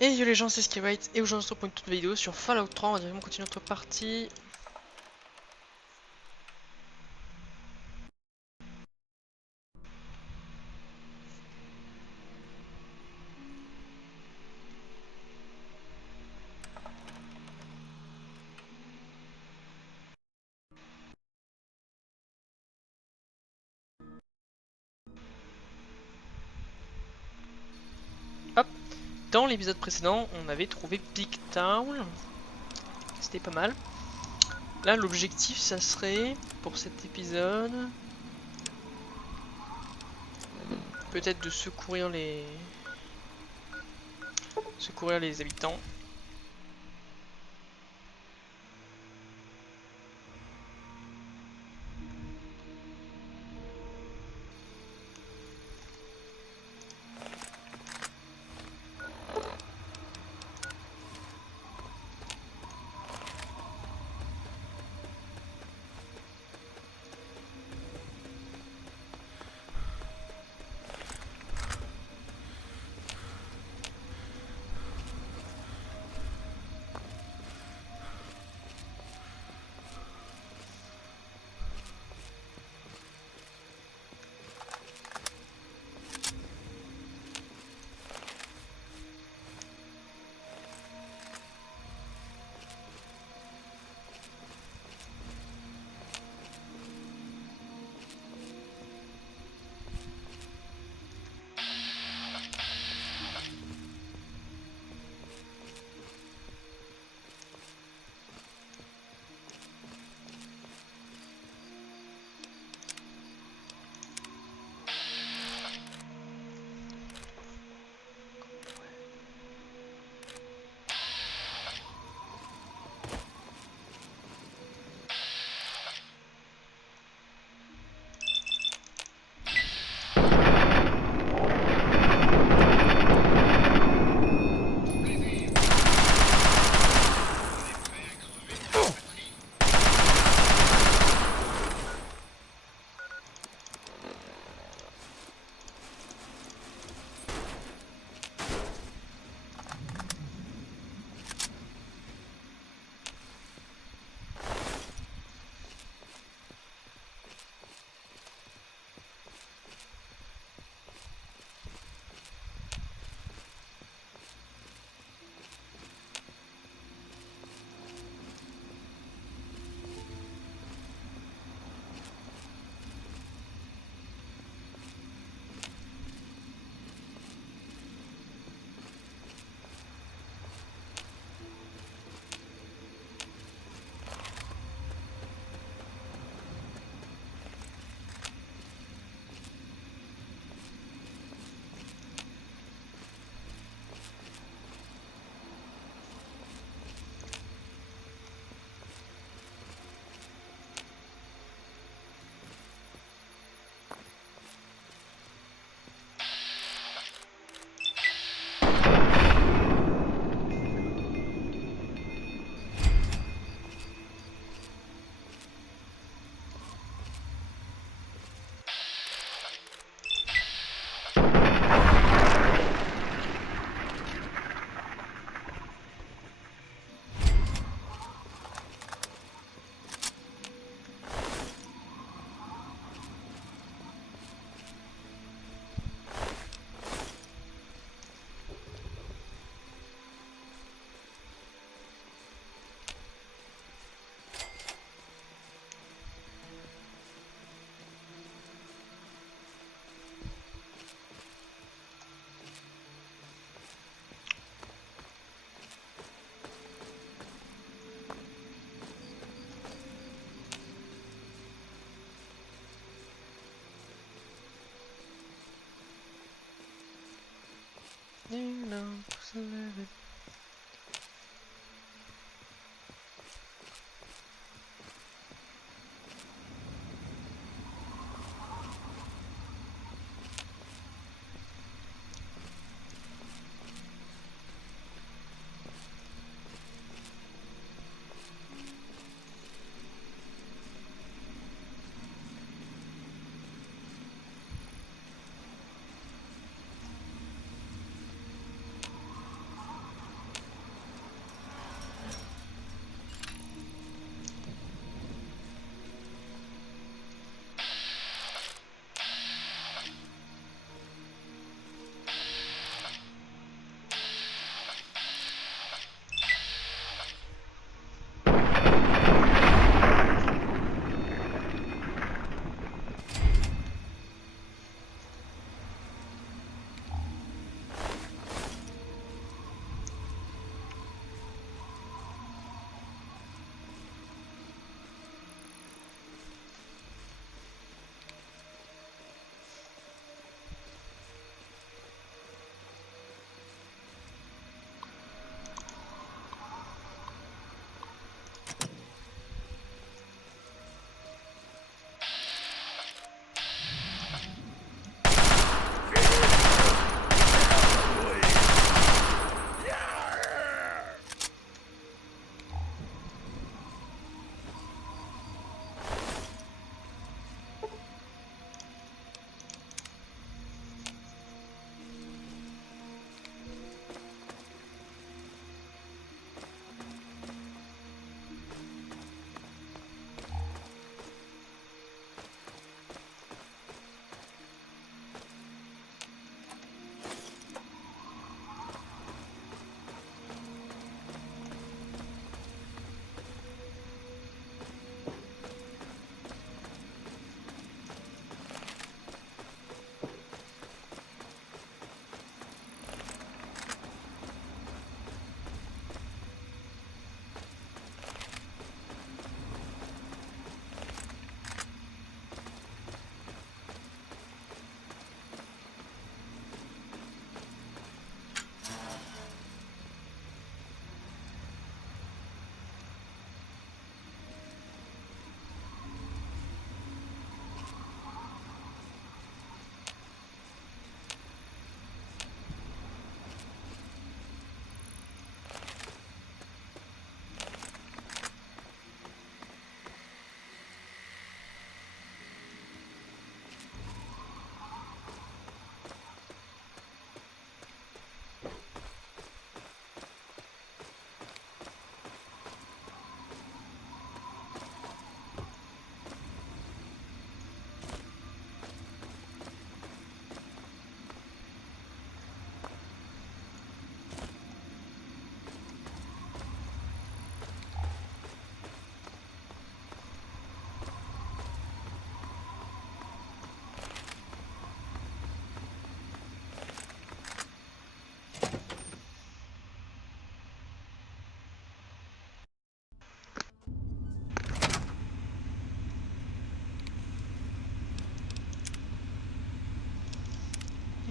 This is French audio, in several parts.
Et yo les gens, c'est Skywright et aujourd'hui on se retrouve pour une toute vidéo sur Fallout 3. On va directement continuer notre partie. Hop. Dans l'épisode précédent, on avait trouvé Big Town. C'était pas mal. Là, l'objectif, ça serait, pour cet épisode, peut-être de secourir les habitants.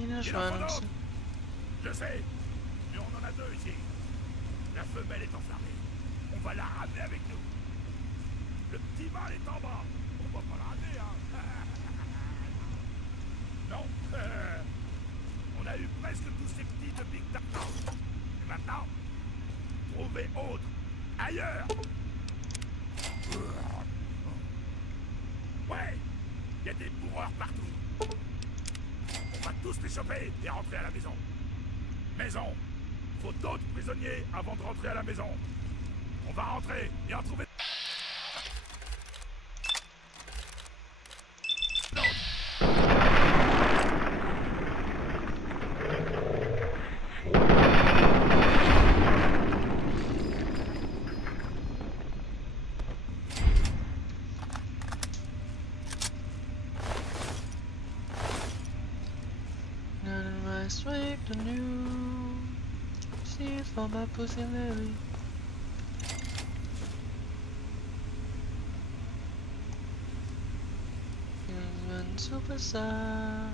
Il en faut d'autres. Je sais, mais on en a 2 ici. La femelle est enfermée. On va la ramener avec nous. Le petit mâle est en bas. On va pas la ramener, hein. Non. On a eu presque tous ces petits de Big Town. Et maintenant, trouvez autre. Ailleurs. Ouais, il y a des moureurs partout. On va tous les choper et rentrer à la maison. Maison. Faut d'autres prisonniers avant de rentrer à la maison. On va rentrer et en trouver d'autres. None of my sweep the new. See for my pussy Mary. Superstar.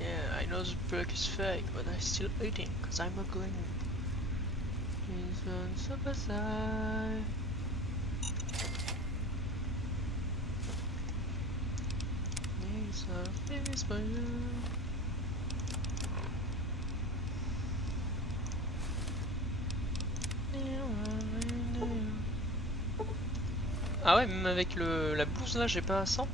Yeah, I know the perk is fake, but I'm still eating, cause I'm a queen. He's on Superstar. He's a face for you. Ah ouais, même avec la blouse là, j'ai pas 100.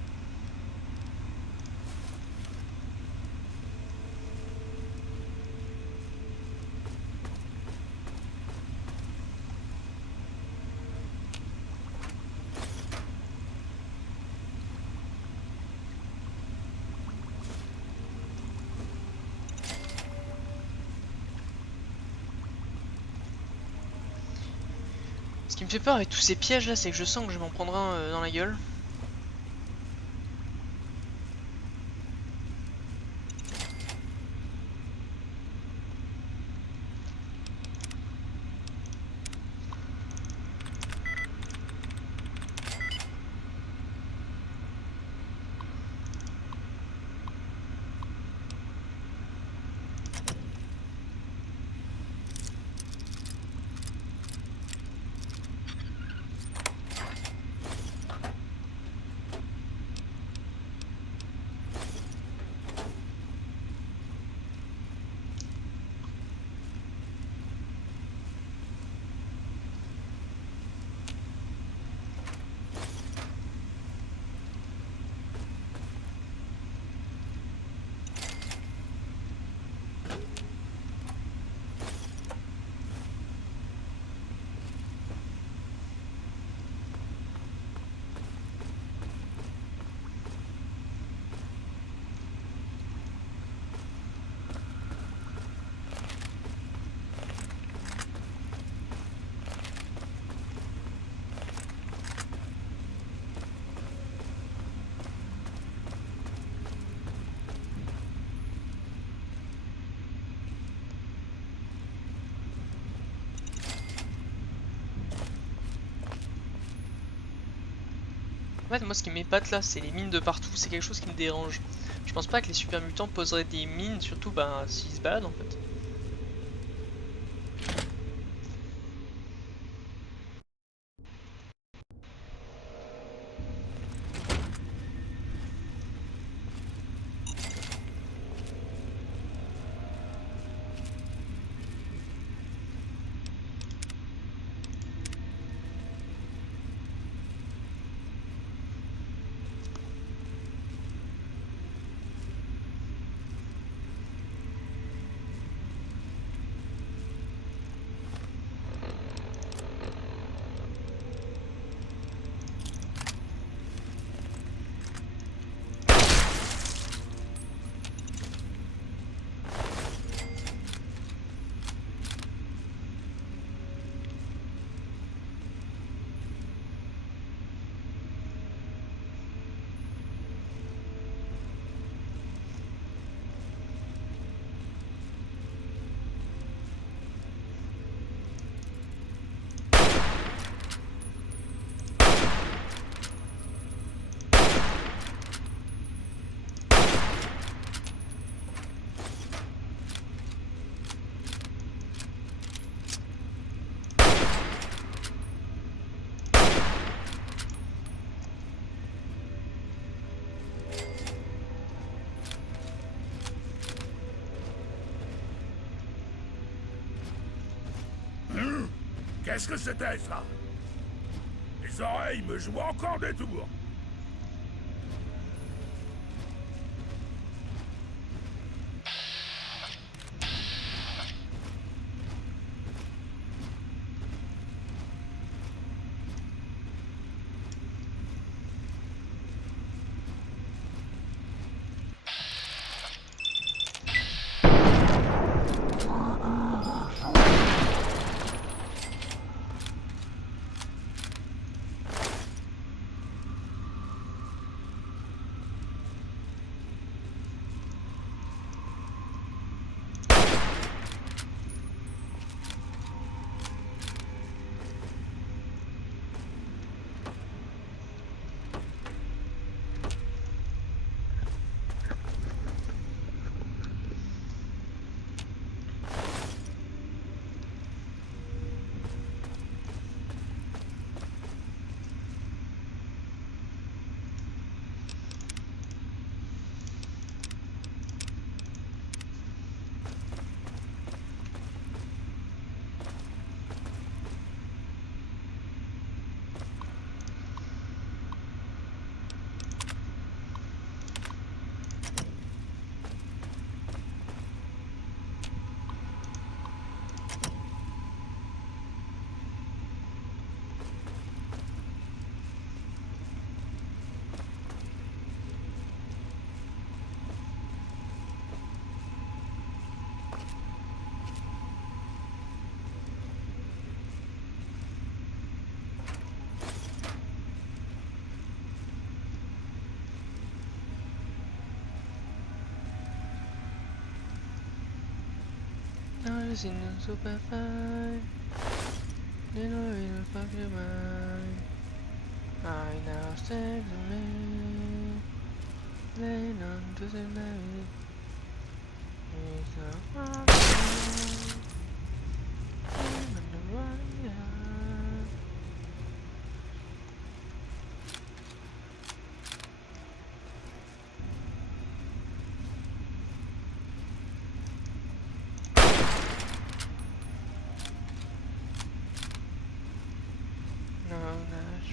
Ce qui me fait peur avec tous ces pièges là, c'est que je sens que je vais m'en prendre un dans la gueule. En fait, moi ce qui m'épate là, c'est les mines de partout, c'est quelque chose qui me dérange. Je pense pas que les super mutants poseraient des mines, surtout ben, s'ils se baladent en fait. Qu'est-ce que c'était, ça? Les oreilles me jouent encore des tours. I've seen them super fine. They know it'll fuck your mind. I now save the man. Laying on to the night. It's a hard time. I'm on the right hand. No, that's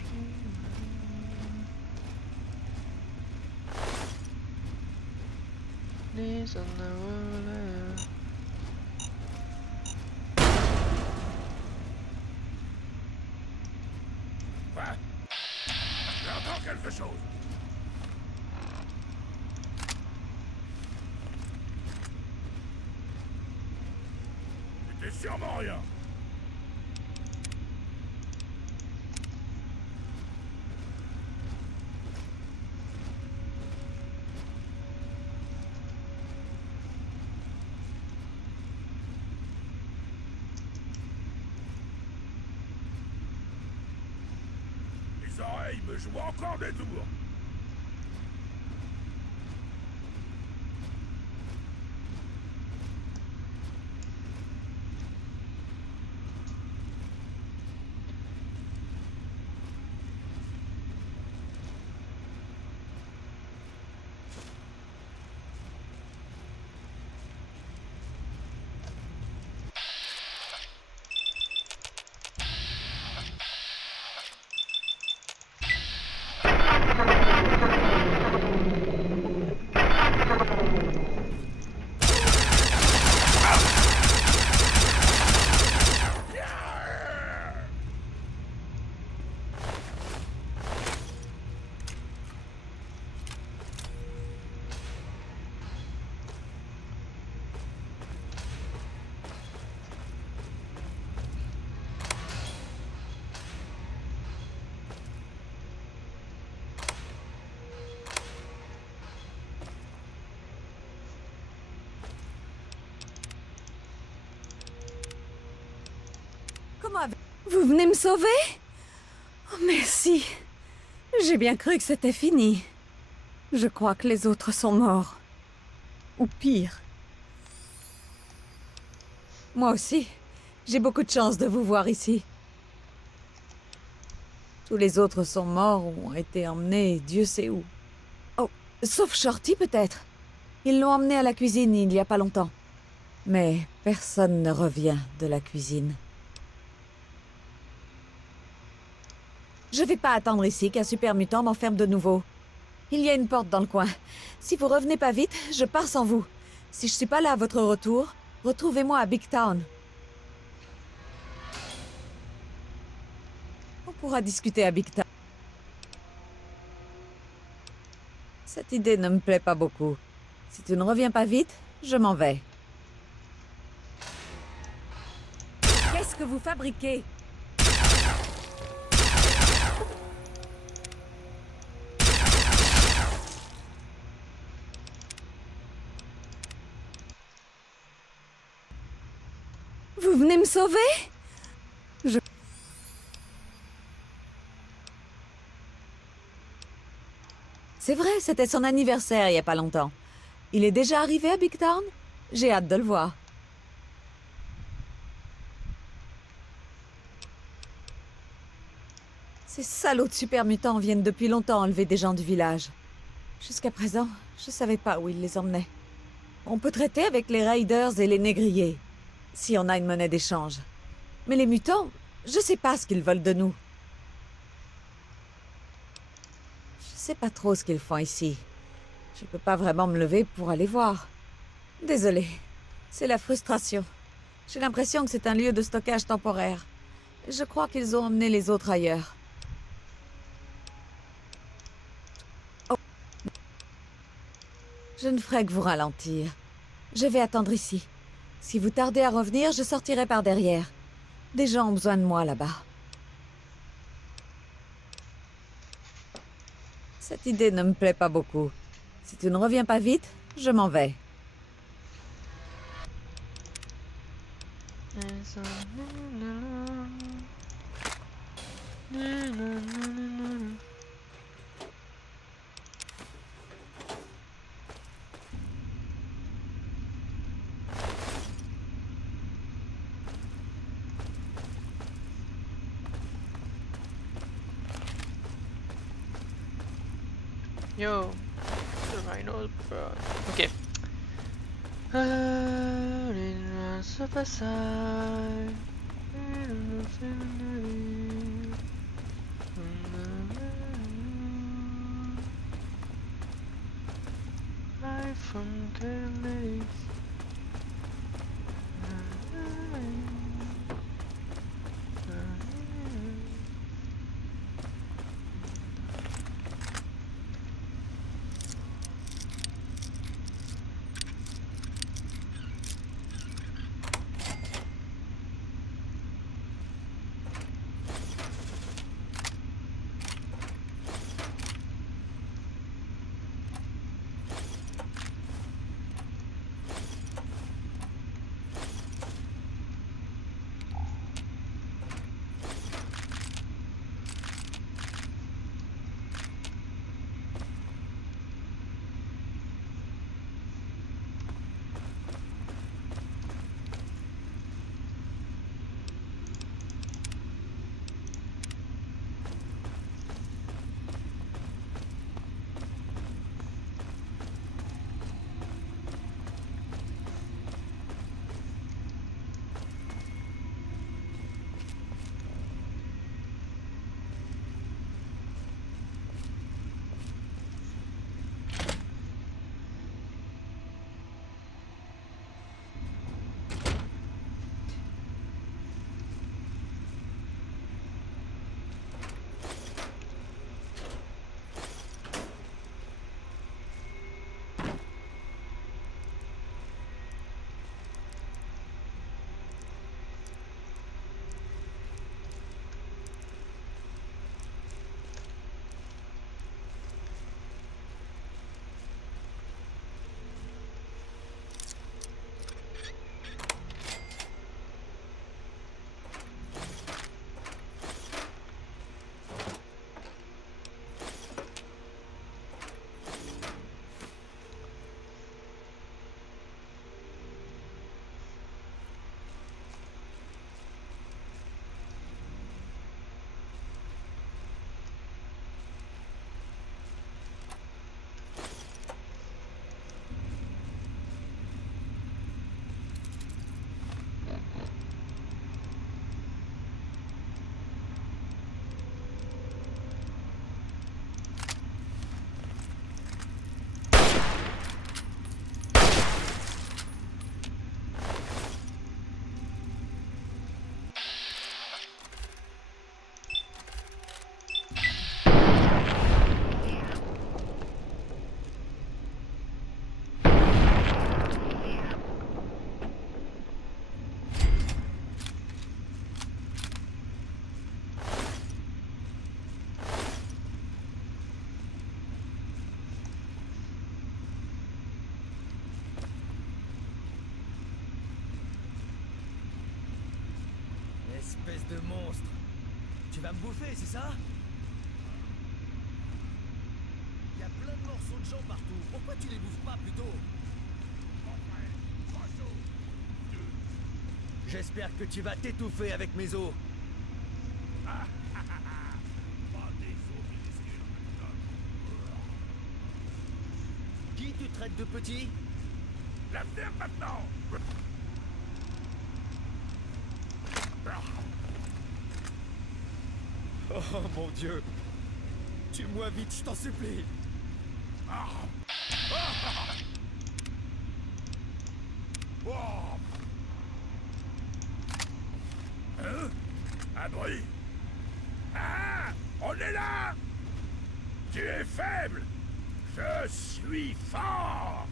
Knees on the wall. Quoi? J'entends quelque chose. C'était sûrement rien. Les oreilles me jouent encore des tours. Vous venez me sauver? Oh, merci. J'ai bien cru que c'était fini. Je crois que les autres sont morts. Ou pire. Moi aussi. J'ai beaucoup de chance de vous voir ici. Tous les autres sont morts ou ont été emmenés Dieu sait où. Oh, sauf Shorty peut-être. Ils l'ont emmené à la cuisine il y a pas longtemps. Mais personne ne revient de la cuisine. Je vais pas attendre ici qu'un super mutant m'enferme de nouveau. Il y a une porte dans le coin. Si vous revenez pas vite, je pars sans vous. Si je suis pas là à votre retour, retrouvez-moi à Big Town. On pourra discuter à Big Town. Cette idée ne me plaît pas beaucoup. Si tu ne reviens pas vite, je m'en vais. Qu'est-ce que vous fabriquez? Vous venez me sauver? C'est vrai, c'était son anniversaire il y a pas longtemps. Il est déjà arrivé à Big Town? J'ai hâte de le voir. Ces salauds de super mutants viennent depuis longtemps enlever des gens du village. Jusqu'à présent, je savais pas où ils les emmenaient. On peut traiter avec les Raiders et les négriers, si on a une monnaie d'échange. Mais les mutants, je sais pas ce qu'ils veulent de nous. Je sais pas trop ce qu'ils font ici. Je peux pas vraiment me lever pour aller voir. Désolée, c'est la frustration. J'ai l'impression que c'est un lieu de stockage temporaire. Je crois qu'ils ont emmené les autres ailleurs. Oh. Je ne ferai que vous ralentir. Je vais attendre ici. Si vous tardez à revenir, je sortirai par derrière. Des gens ont besoin de moi là-bas. Cette idée ne me plaît pas beaucoup. Si tu ne reviens pas vite, je m'en vais. Yo, the rhinos, bro. Ok. Super side. Life from Kelly's. monstre. Tu vas me bouffer, c'est ça? Il y a plein de morceaux de gens partout. Pourquoi tu les bouffes pas plutôt? J'espère que tu vas t'étouffer avec mes os. Pas des os minuscules, petit homme. Qui tu traites de petit? La ferme maintenant. Oh mon Dieu. Tue-moi vite, je t'en supplie. Hein? Un bruit. Ah! On est là! Tu es faible! Je suis fort!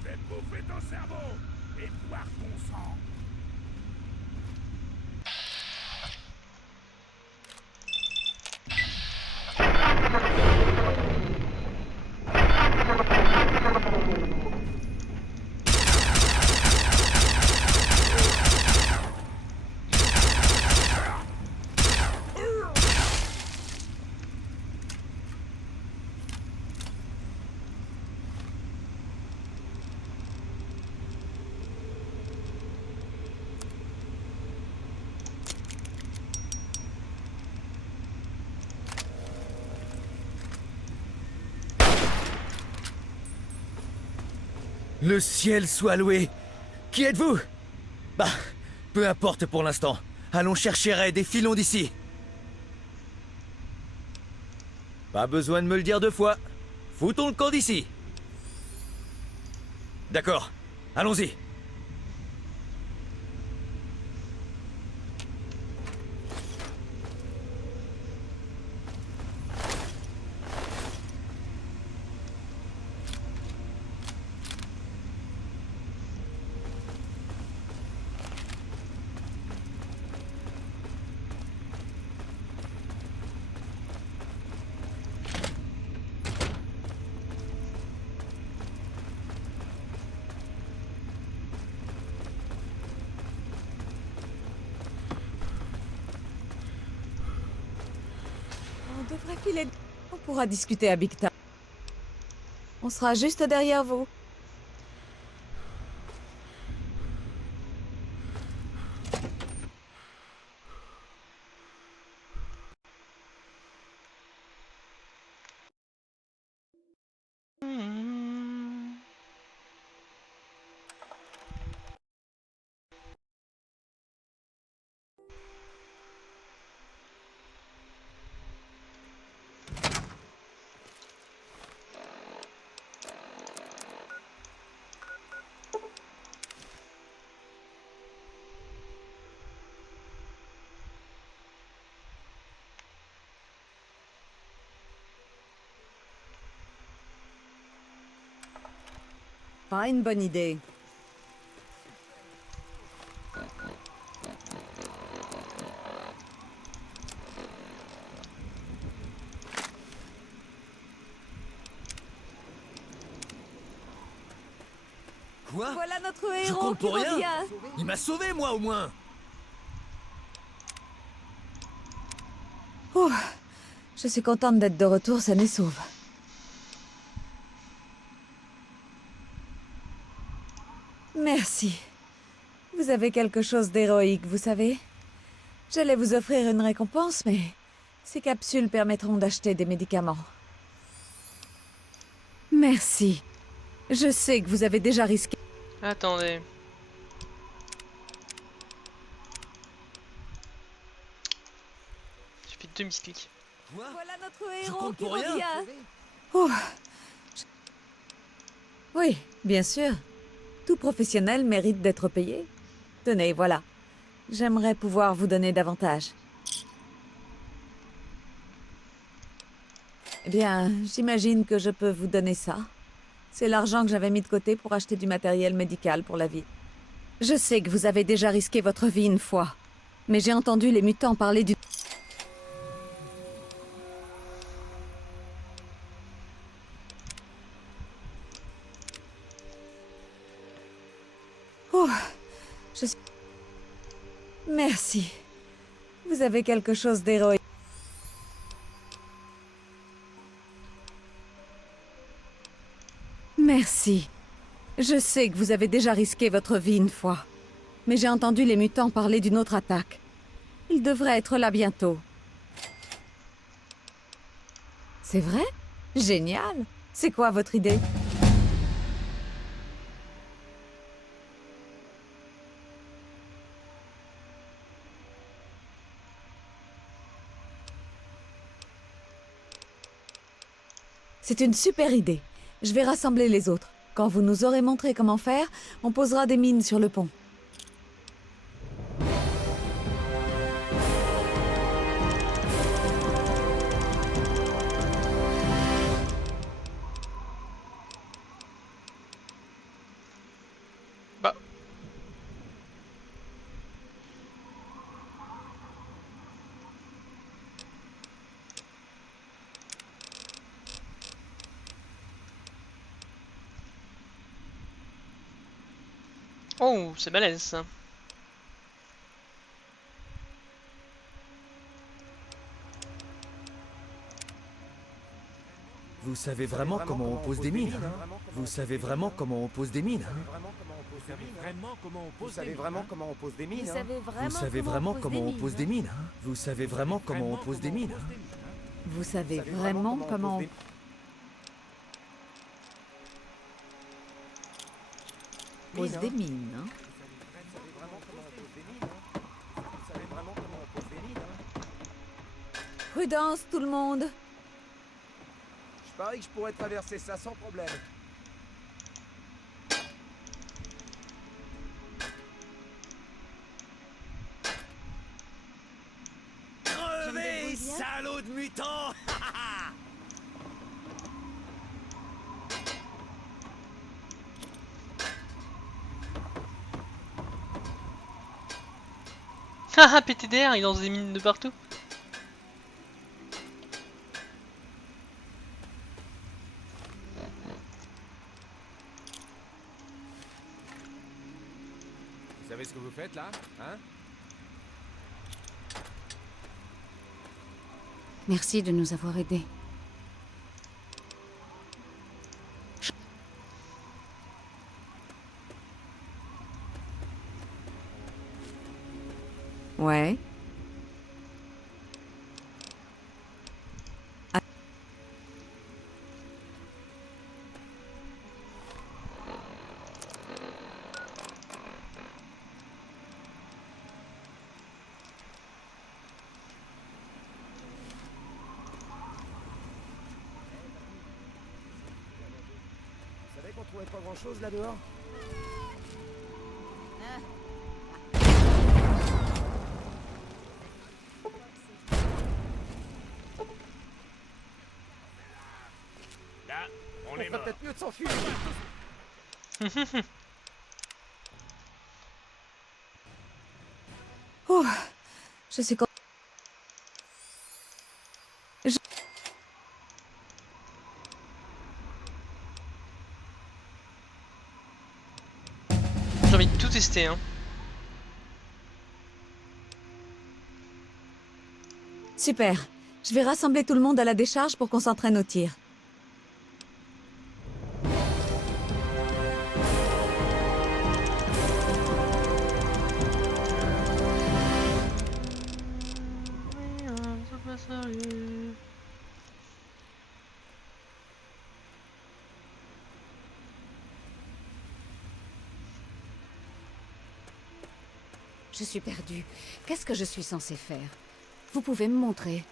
Je vais bouffer ton cerveau et boire ton sang. Le ciel soit loué. Qui êtes-vous? Bah, peu importe pour l'instant. Allons chercher Red et filons d'ici. Pas besoin de me le dire deux fois. Foutons le camp d'ici. D'accord, allons-y. On devrait filer. On pourra discuter à Big Town. On sera juste derrière vous. Hmm. Pas une bonne idée. Quoi? Voilà notre Je héros compte qui pour rien. revient. Il m'a sauvé, moi, au moins. Ouh, je suis contente d'être de retour saine et sauve. Merci. Vous avez quelque chose d'héroïque, vous savez. J'allais vous offrir une récompense, mais ces capsules permettront d'acheter des médicaments. Merci. Je sais que vous avez déjà risqué. Attendez. J'ai fait 2 misclics. Quoi? Voilà notre Je héros compte qui pour rien. revient. Ouh. Oui, bien sûr. Tout professionnel mérite d'être payé. Tenez, voilà. J'aimerais pouvoir vous donner davantage. Eh bien, j'imagine que je peux vous donner ça. C'est l'argent que j'avais mis de côté pour acheter du matériel médical pour la ville. Je sais que vous avez déjà risqué votre vie une fois, mais j'ai entendu les mutants parler du... Oh, je suis... Merci. Vous avez quelque chose d'héroïque. Merci. Je sais que vous avez déjà risqué votre vie une fois. Mais j'ai entendu les mutants parler d'une autre attaque. Ils devraient être là bientôt. C'est vrai? Génial. C'est quoi votre idée? C'est une super idée. Je vais rassembler les autres. Quand vous nous aurez montré comment faire, on posera des mines sur le pont. Bah. Oh, c'est balèze ça. Vous savez vraiment comment on pose des mines, hein? Vous savez vraiment comment on pose des mines, hein? Vous savez vraiment comment on pose des mines, hein? Vous savez vraiment comment on pose des mines, hein? Vous savez vraiment comment on pose des mines, hein? Vous savez vraiment comment on... pose des mines, hein? Prudence, tout le monde! Je parie que je pourrais traverser ça sans problème. Crevez, salaud de mutant! Haha, PTDR, il lance des mines de partout. Vous savez ce que vous faites là, hein? Merci de nous avoir aidés. Ouais. Vous savez qu'on trouvait pas grand chose là dehors? Là, on On est ferait mort. peut-être mieux de s'enfuir. Oh, je suis con... J'ai envie de tout tester, hein. Super. Je vais rassembler tout le monde à la décharge pour qu'on s'entraîne au tir. Je suis perdue. Qu'est-ce que je suis censée faire? Vous pouvez me montrer?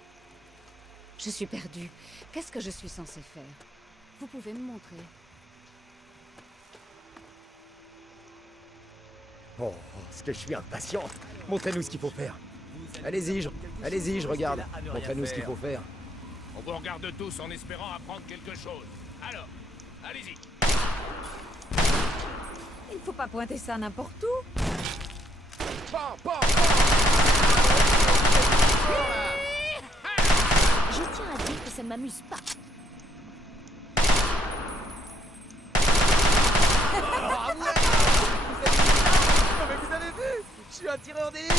Je suis perdue. Qu'est-ce que je suis censée faire? Vous pouvez me montrer? Oh, ce que je suis impatiente. Montrez-nous ce qu'il faut faire. Allez-y, je regarde. Montrez-nous ce qu'il faut faire. On vous regarde tous en espérant apprendre quelque chose. Alors, allez-y. Il ne faut pas pointer ça n'importe où. Pan, pan, Je tiens à dire que ça ne m'amuse pas. suis un tireur d'élite.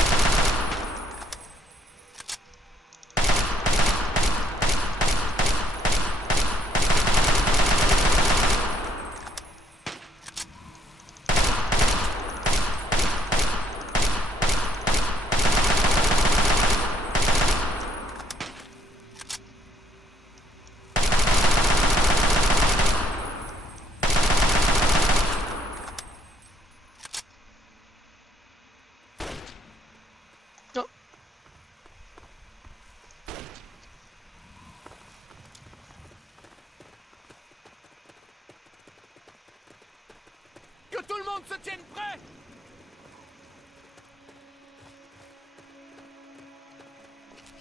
Oh. Que tout le monde se tienne prêt!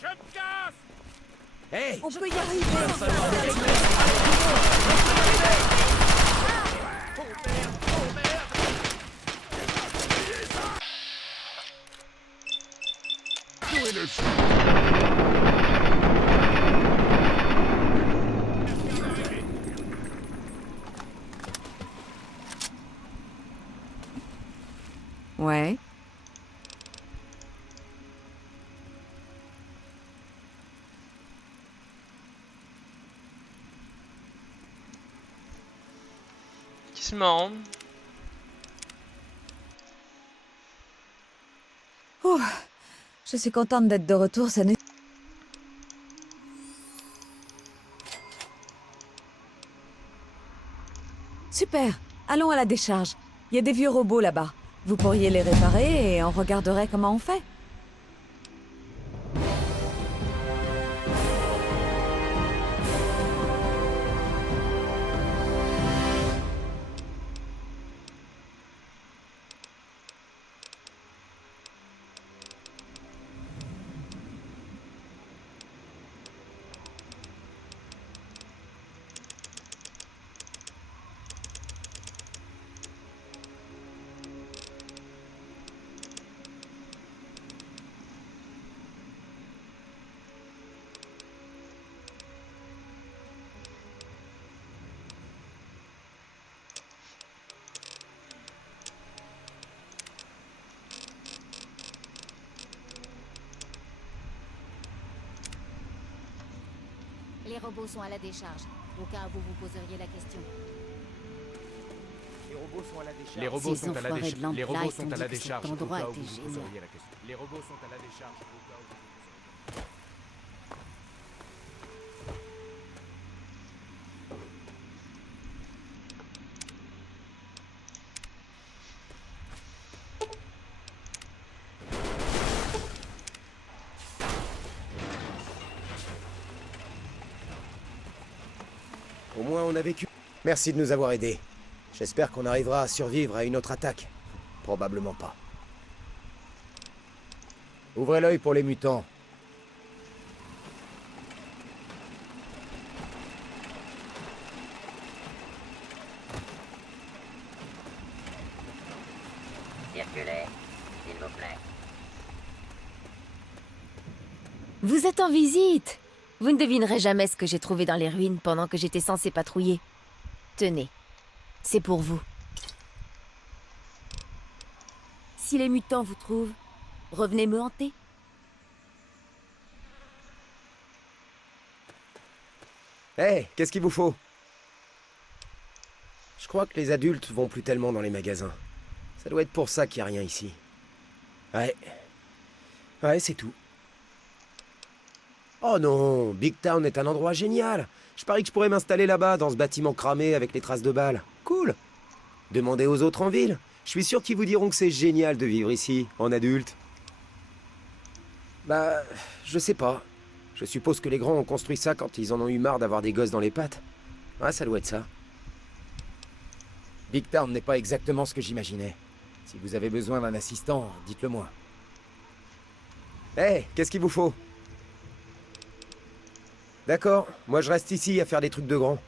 Je me casse! Hey, On peut y arriver. Ouais. C'est marrant. Ouh, je suis contente d'être de retour, ça n'est... Super, allons à la décharge. Il y a des vieux robots là-bas. Vous pourriez les réparer et on regarderait comment on fait. Les robots sont à la décharge. Au cas où vous poseriez la question. Les robots sont à la décharge. Les robots Ces sont à la enfoirés de décharge. Les Lamplight robots ont sont à dit la que cet décharge. Au endroit cas où était vous vous génial. poseriez la question. Les robots sont à la décharge. Au cas où vous- Au moins, on a vécu. Merci de nous avoir aidés. J'espère qu'on arrivera à survivre à une autre attaque. Probablement pas. Ouvrez l'œil pour les mutants. Circulez, s'il vous plaît. Vous êtes en visite. Vous ne devinerez jamais ce que j'ai trouvé dans les ruines pendant que j'étais censé patrouiller. Tenez, c'est pour vous. Si les mutants vous trouvent, revenez me hanter. Hé, qu'est-ce qu'il vous faut? Je crois que les adultes vont plus tellement dans les magasins. Ça doit être pour ça qu'il n'y a rien ici. Ouais. Ouais, c'est tout. Oh non, Big Town est un endroit génial. Je parie que je pourrais m'installer là-bas, dans ce bâtiment cramé avec les traces de balles. Cool. Demandez aux autres en ville. Je suis sûr qu'ils vous diront que c'est génial de vivre ici, en adulte. Bah, je sais pas. Je suppose que les grands ont construit ça quand ils en ont eu marre d'avoir des gosses dans les pattes. Ouais, ça doit être ça. Big Town n'est pas exactement ce que j'imaginais. Si vous avez besoin d'un assistant, dites-le moi. Hé, qu'est-ce qu'il vous faut? D'accord, moi je reste ici à faire des trucs de grands.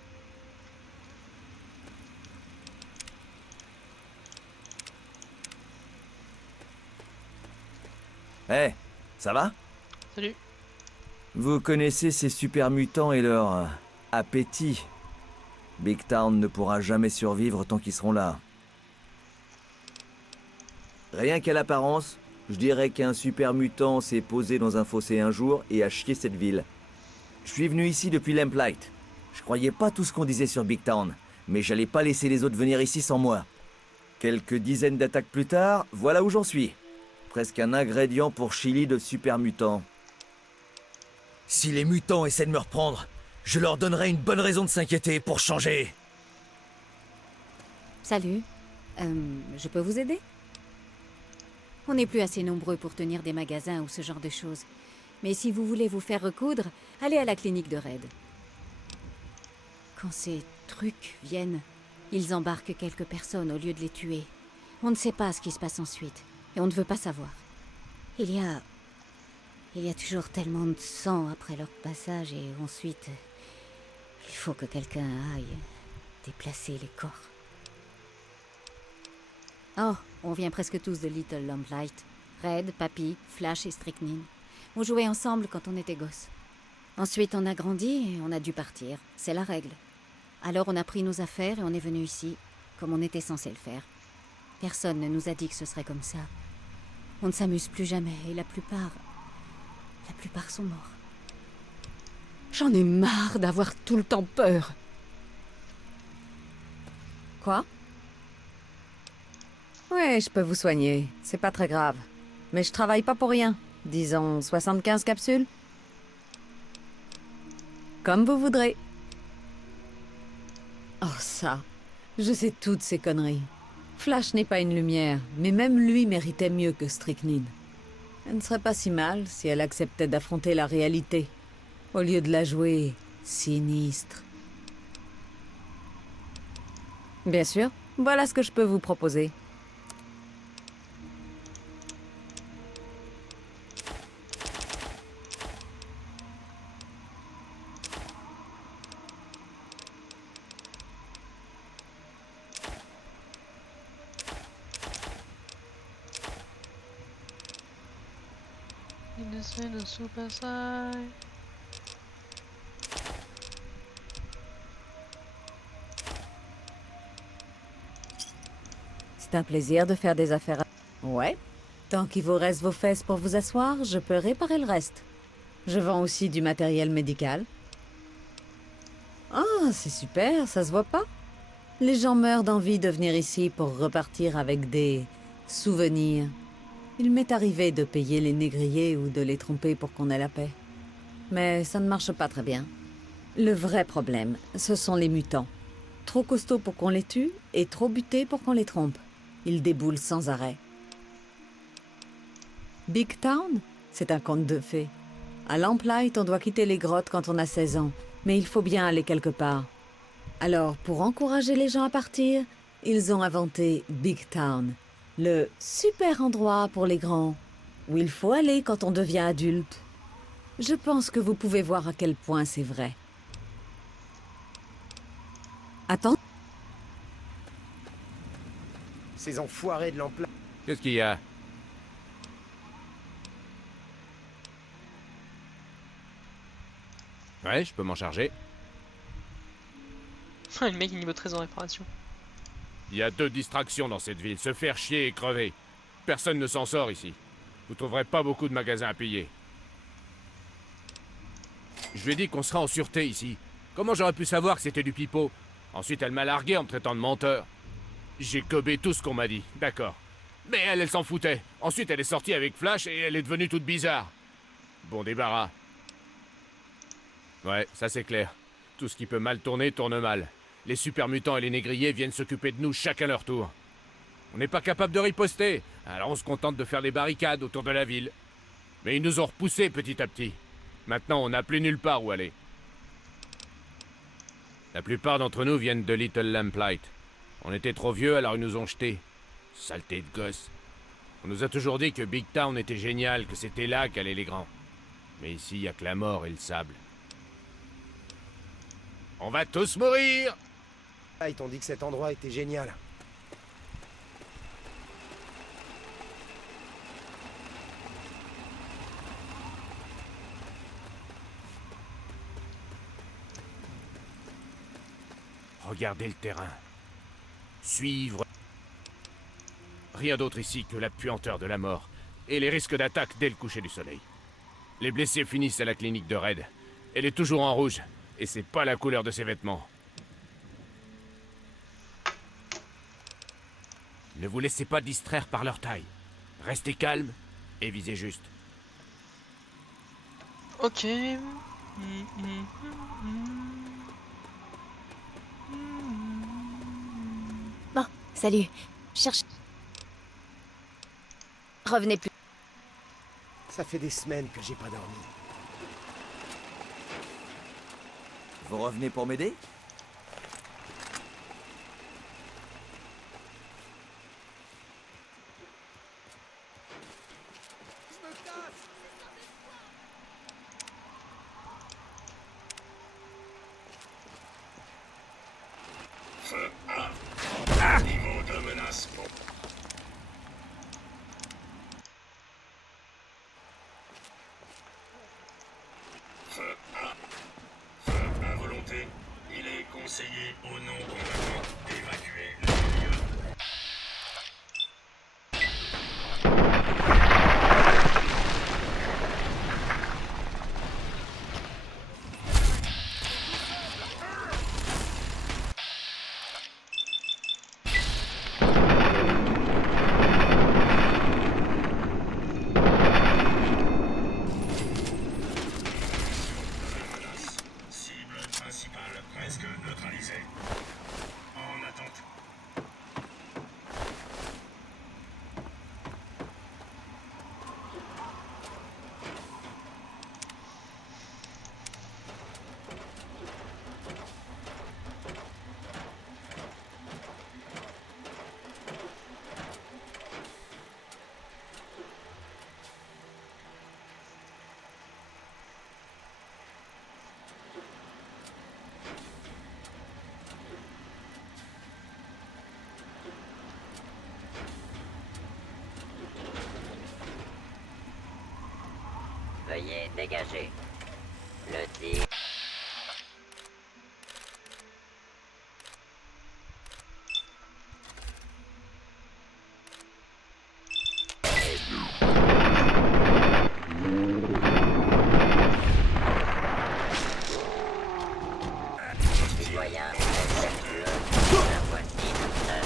Hé, ça va? Salut. Vous connaissez ces super mutants et leur appétit. Big Town ne pourra jamais survivre tant qu'ils seront là. Rien qu'à l'apparence, Je dirais qu'un super mutant s'est posé dans un fossé un jour et a chié cette ville. Je suis venu ici depuis Lamplight. Je croyais pas tout ce qu'on disait sur Big Town, mais j'allais pas laisser les autres venir ici sans moi. Quelques dizaines d'attaques plus tard, voilà où j'en suis. Presque un ingrédient pour chili de super mutants. Si les mutants essaient de me reprendre, je leur donnerai une bonne raison de s'inquiéter pour changer. Salut. Je peux vous aider? On n'est plus assez nombreux pour tenir des magasins ou ce genre de choses. Mais si vous voulez vous faire recoudre, allez à la clinique de Red. Quand ces trucs viennent, ils embarquent quelques personnes au lieu de les tuer. On ne sait pas ce qui se passe ensuite, et on ne veut pas savoir. Il y a toujours tellement de sang après leur passage, et ensuite, il faut que quelqu'un aille déplacer les corps. Oh, on vient presque tous de Little Lamplight. Red, Papy, Flash et Strychnine. On jouait ensemble quand on était gosses. Ensuite, on a grandi et on a dû partir. C'est la règle. Alors on a pris nos affaires et on est venu ici, comme on était censé le faire. Personne ne nous a dit que ce serait comme ça. On ne s'amuse plus jamais et la plupart sont morts. J'en ai marre d'avoir tout le temps peur. Quoi? Ouais, je peux vous soigner. C'est pas très grave. Mais je travaille pas pour rien. Disons 75 capsules. Comme vous voudrez. Oh ça, je sais toutes ces conneries. Flash n'est pas une lumière, mais même lui méritait mieux que Strychnine. Elle ne serait pas si mal si elle acceptait d'affronter la réalité, au lieu de la jouer sinistre. Bien sûr, voilà ce que je peux vous proposer. Innocent super side. C'est un plaisir de faire des affaires. Ouais. Tant qu'il vous reste vos fesses pour vous asseoir, je peux réparer le reste. Je vends aussi du matériel médical. Ah, c'est super, ça se voit pas. Les gens meurent d'envie de venir ici pour repartir avec des souvenirs. Il m'est arrivé de payer les négriers ou de les tromper pour qu'on ait la paix. Mais ça ne marche pas très bien. Le vrai problème, ce sont les mutants. Trop costauds pour qu'on les tue et trop butés pour qu'on les trompe. Ils déboulent sans arrêt. Big Town, c'est un conte de fées. À Lamplight, on doit quitter les grottes quand on a 16 ans, mais il faut bien aller quelque part. Alors, pour encourager les gens à partir, ils ont inventé Big Town, le super endroit pour les grands, où il faut aller quand on devient adulte. Je pense que vous pouvez voir à quel point c'est vrai. Attends. Ces enfoirés de l'emploi. Qu'est-ce qu'il y a? Ouais, je peux m'en charger. Le mec est niveau 13 en réparation. Il y a 2 distractions dans cette ville, se faire chier et crever. Personne ne s'en sort ici. Vous trouverez pas beaucoup de magasins à piller. Je lui ai dit qu'on serait en sûreté ici. Comment j'aurais pu savoir que c'était du pipeau? Ensuite, elle m'a largué en me traitant de menteur. J'ai gobé tout ce qu'on m'a dit, d'accord. Mais elle s'en foutait. Ensuite, elle est sortie avec Flash et elle est devenue toute bizarre. Bon débarras. Ouais, ça c'est clair. Tout ce qui peut mal tourner, tourne mal. Les super mutants et les négriers viennent s'occuper de nous chacun leur tour. On n'est pas capable de riposter, alors on se contente de faire des barricades autour de la ville. Mais ils nous ont repoussés petit à petit. Maintenant, on n'a plus nulle part où aller. La plupart d'entre nous viennent de Little Lamplight. On était trop vieux, alors ils nous ont jetés. Saleté de gosse. On nous a toujours dit que Big Town était génial, que c'était là qu'allaient les grands. Mais ici, il n'y a que la mort et le sable. On va tous mourir! Ah, ils t'ont dit que cet endroit était génial. Regardez le terrain. Suivre. Rien d'autre ici que la puanteur de la mort. et les risques d'attaque dès le coucher du soleil. Les blessés finissent à la clinique de Red. Elle est toujours en rouge, et c'est pas la couleur de ses vêtements. Ne vous laissez pas distraire par leur taille. Restez calme et visez juste. Ok. Bon, salut. Cherche... Revenez plus. Ça fait des semaines que j'ai pas dormi. Vous revenez pour m'aider? Niveau de menace. Feu à volonté. Il est conseillé au nom combattant d'évacuer le milieu. Cible principale presque neutralisée. En attente. Veuillez dégager. Le tir. Citoyen, respectueux. La voici maintenant.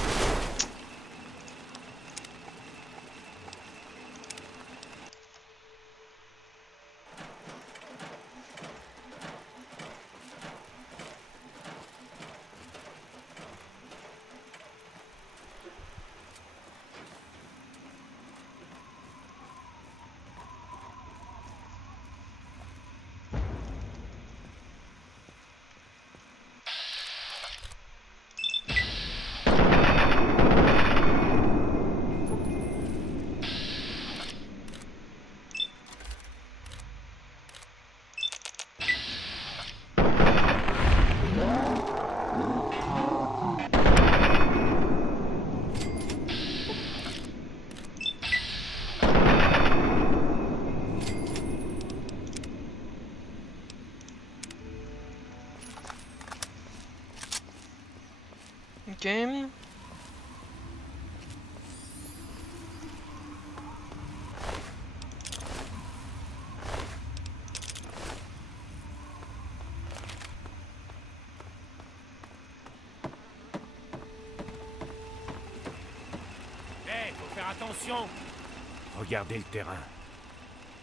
Ok. Faut faire attention. Regardez le terrain.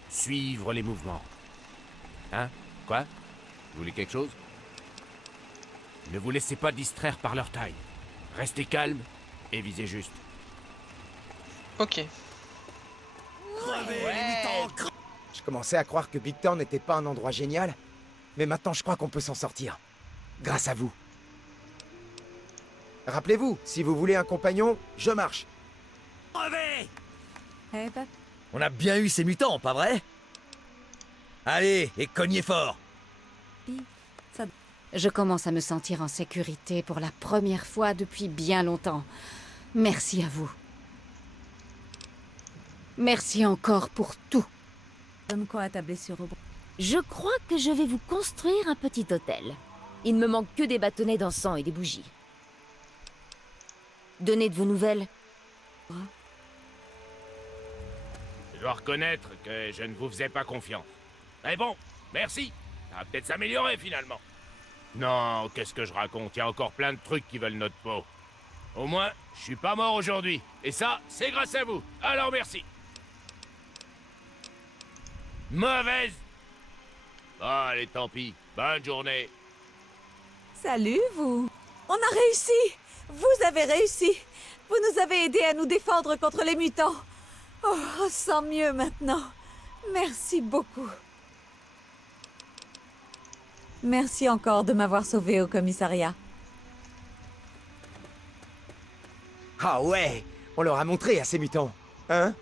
Suivre les mouvements. Hein? Quoi? Vous voulez quelque chose? Ne vous laissez pas distraire par leur taille. Restez calme et visez juste. Ok. Je commençais à croire que Big Town n'était pas un endroit génial, mais maintenant je crois qu'on peut s'en sortir. Grâce à vous. Rappelez-vous, si vous voulez un compagnon, je marche. Eh, pap, On a bien eu ces mutants, pas vrai? Allez, et cognez fort! Je commence à me sentir en sécurité pour la première fois depuis bien longtemps. Merci à vous. Merci encore pour tout. donne quoi à ta blessure au bras? Je crois que je vais vous construire un petit hôtel. Il ne me manque que des bâtonnets d'encens et des bougies. Donnez de vos nouvelles. dois reconnaître que je ne vous faisais pas confiance. Mais bon, merci. Ça va peut-être s'améliorer finalement. Non, qu'est-ce que je raconte? Il y a encore plein de trucs qui veulent notre peau. Au moins, je suis pas mort aujourd'hui. Et ça, c'est grâce à vous. Alors merci. Mauvaise. Bon, allez, tant pis. Bonne journée. Salut, vous. On a réussi. Vous avez réussi. Vous nous avez aidés à nous défendre contre les mutants. Oh, on se sent mieux maintenant. Merci beaucoup. Merci encore de m'avoir sauvé au commissariat. Ah ouais, on leur a montré à ces mutants. Hein?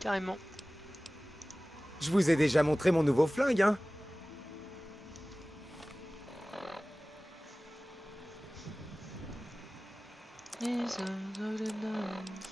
Carrément. Je vous ai déjà montré mon nouveau flingue, hein? Les hommes of the night.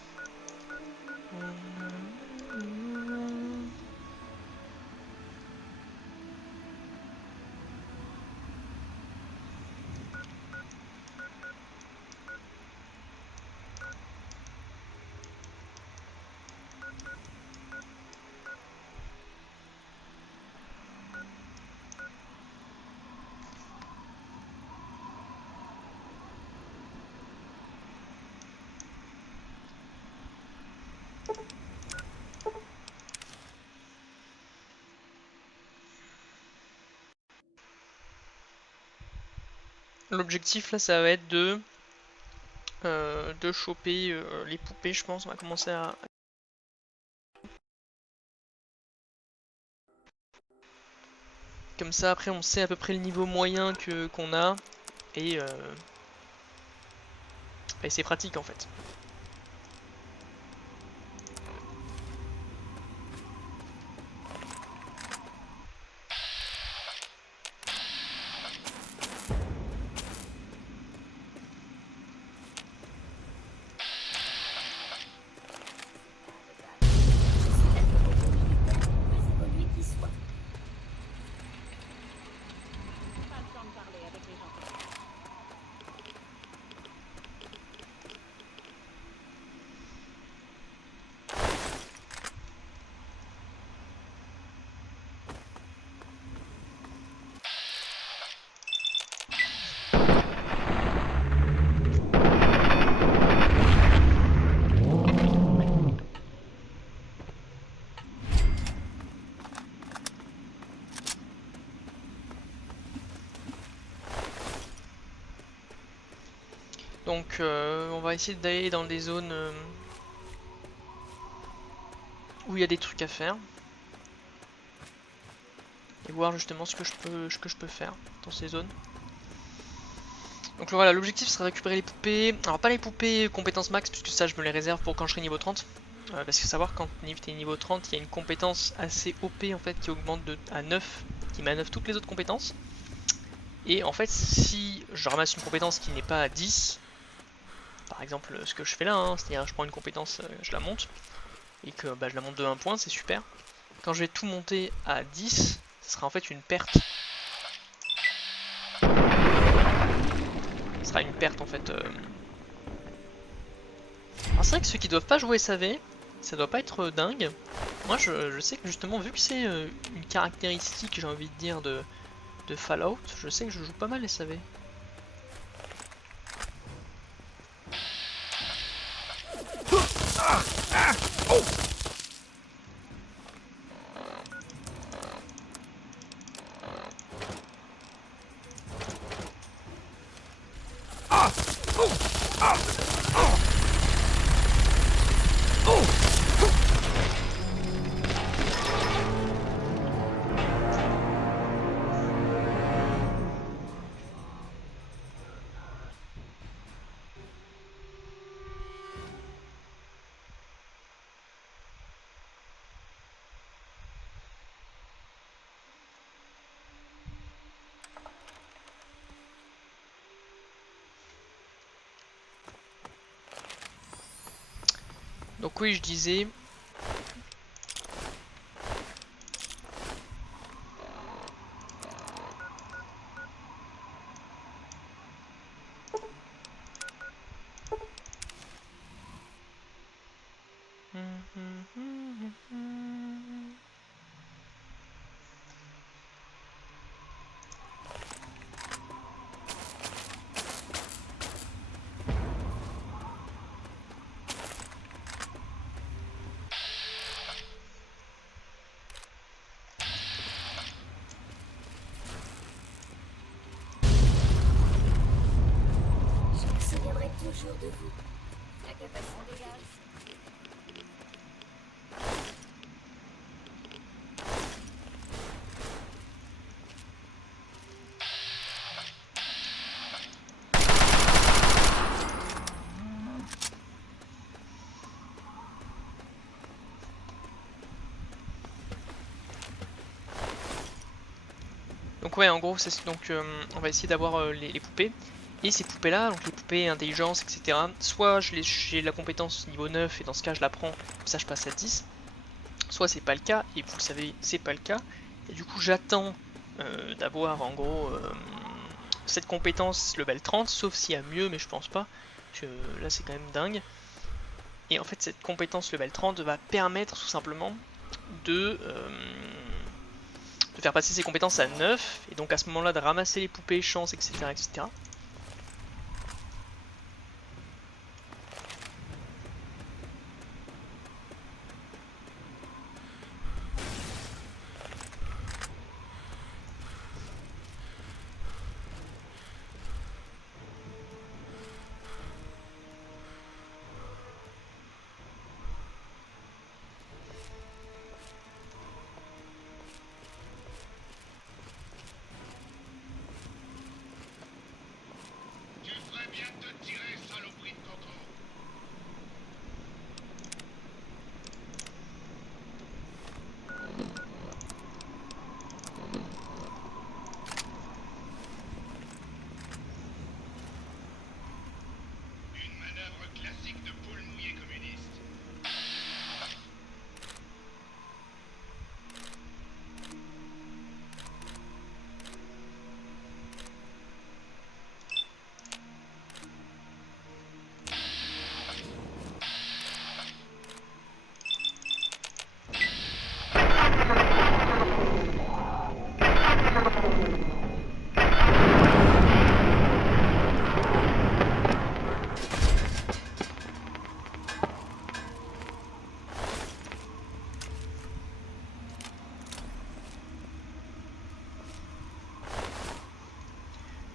L'objectif là, ça va être de choper les poupées, je pense. On va commencer à... Comme ça, après, on sait à peu près le niveau moyen qu'on a. Et c'est pratique en fait. Donc on va essayer d'aller dans des zones où il y a des trucs à faire. Et voir justement ce que je peux faire dans ces zones. Donc voilà, l'objectif serait de récupérer les poupées. Alors pas les poupées compétences max, puisque ça je me les réserve pour quand je serai niveau 30. Parce que savoir quand tu es niveau 30, il y a une compétence assez OP en fait qui augmente à 9, qui met à 9 toutes les autres compétences. Et en fait si je ramasse une compétence qui n'est pas à 10, par exemple ce que je fais là, hein, c'est-à-dire je prends une compétence, je la monte, et que je la monte de 1 point, c'est super. Quand je vais tout monter à 10, ce sera en fait une perte. Ce sera une perte en fait. Alors c'est vrai que ceux qui doivent pas jouer SAV, ça doit pas être dingue. Moi je sais que justement vu que c'est une caractéristique, j'ai envie de dire, de Fallout, je sais que je joue pas mal SAV. Donc oui, je disais... toujours de vous. La capacité dégage. Donc ouais, en gros, on va essayer d'avoir les poupées. Et ces poupées-là, donc les poupées intelligence, etc. Soit j'ai la compétence niveau 9 et dans ce cas je la prends, comme ça je passe à 10. Soit c'est pas le cas, et vous le savez, c'est pas le cas. Et du coup j'attends d'avoir en gros cette compétence level 30, sauf s'il y a mieux, mais je pense pas. Parce que là c'est quand même dingue. Et en fait cette compétence level 30 va permettre tout simplement de faire passer ses compétences à 9, et donc à ce moment-là de ramasser les poupées, chance, etc. etc.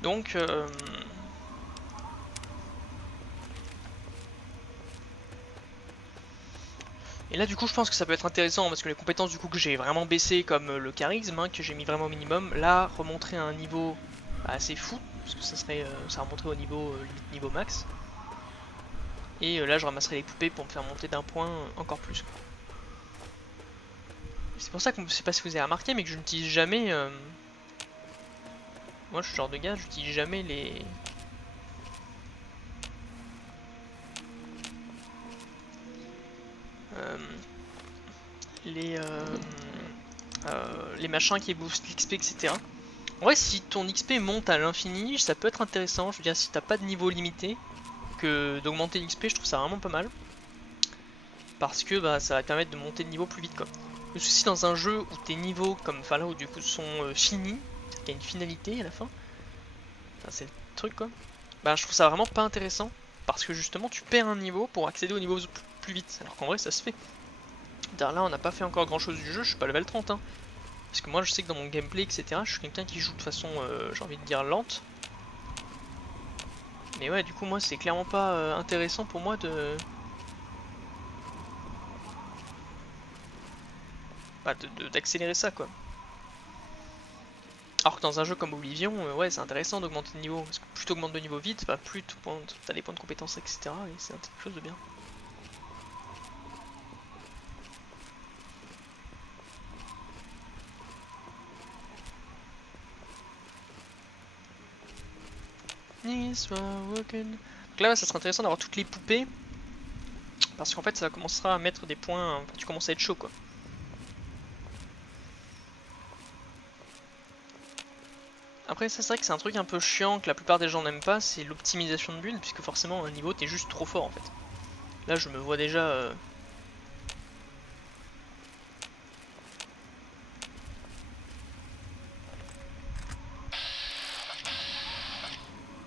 Donc et là du coup je pense que ça peut être intéressant parce que les compétences du coup que j'ai vraiment baissé comme le charisme hein, que j'ai mis vraiment au minimum, là remontrer à un niveau assez fou parce que ça remonterait au niveau max. Et là je ramasserai les poupées pour me faire monter d'un point encore plus. C'est pour ça que je sais pas si vous avez remarqué mais que je n'utilise jamais moi je suis le genre de gars, j'utilise jamais les machins qui boostent l'XP, etc. En vrai, si ton XP monte à l'infini, ça peut être intéressant. Je veux dire, si t'as pas de niveau limité, que d'augmenter l'XP, je trouve ça vraiment pas mal. Parce que bah, ça va te permettre de monter de niveau plus vite, quoi. Le souci dans un jeu où tes niveaux, comme Fallout, du coup, sont finis, c'est-à-dire qu'il y a une finalité à la fin. Enfin, c'est le truc, quoi. Bah, je trouve ça vraiment pas intéressant. Parce que justement, tu perds un niveau pour accéder au niveau plus vite. Alors qu'en vrai, ça se fait. Là, on n'a pas fait encore grand chose du jeu, je suis pas level 30. Hein. Parce que moi, je sais que dans mon gameplay, etc., je suis quelqu'un qui joue de façon, j'ai envie de dire, lente. Mais ouais, du coup, moi, c'est clairement pas intéressant pour moi d'accélérer ça, quoi. Alors que dans un jeu comme Oblivion, ouais, c'est intéressant d'augmenter de niveau. Parce que plus tu augmentes de niveau vite, bah, plus t'as des points de compétence, etc. Et c'est quelque chose de bien. Donc là, ça sera intéressant d'avoir toutes les poupées. Parce qu'en fait, ça commencera à mettre des points. Tu commences à être chaud, quoi. Après, c'est vrai que c'est un truc un peu chiant que la plupart des gens n'aiment pas, c'est l'optimisation de build, puisque forcément, à un niveau, t'es juste trop fort en fait. Là, je me vois déjà.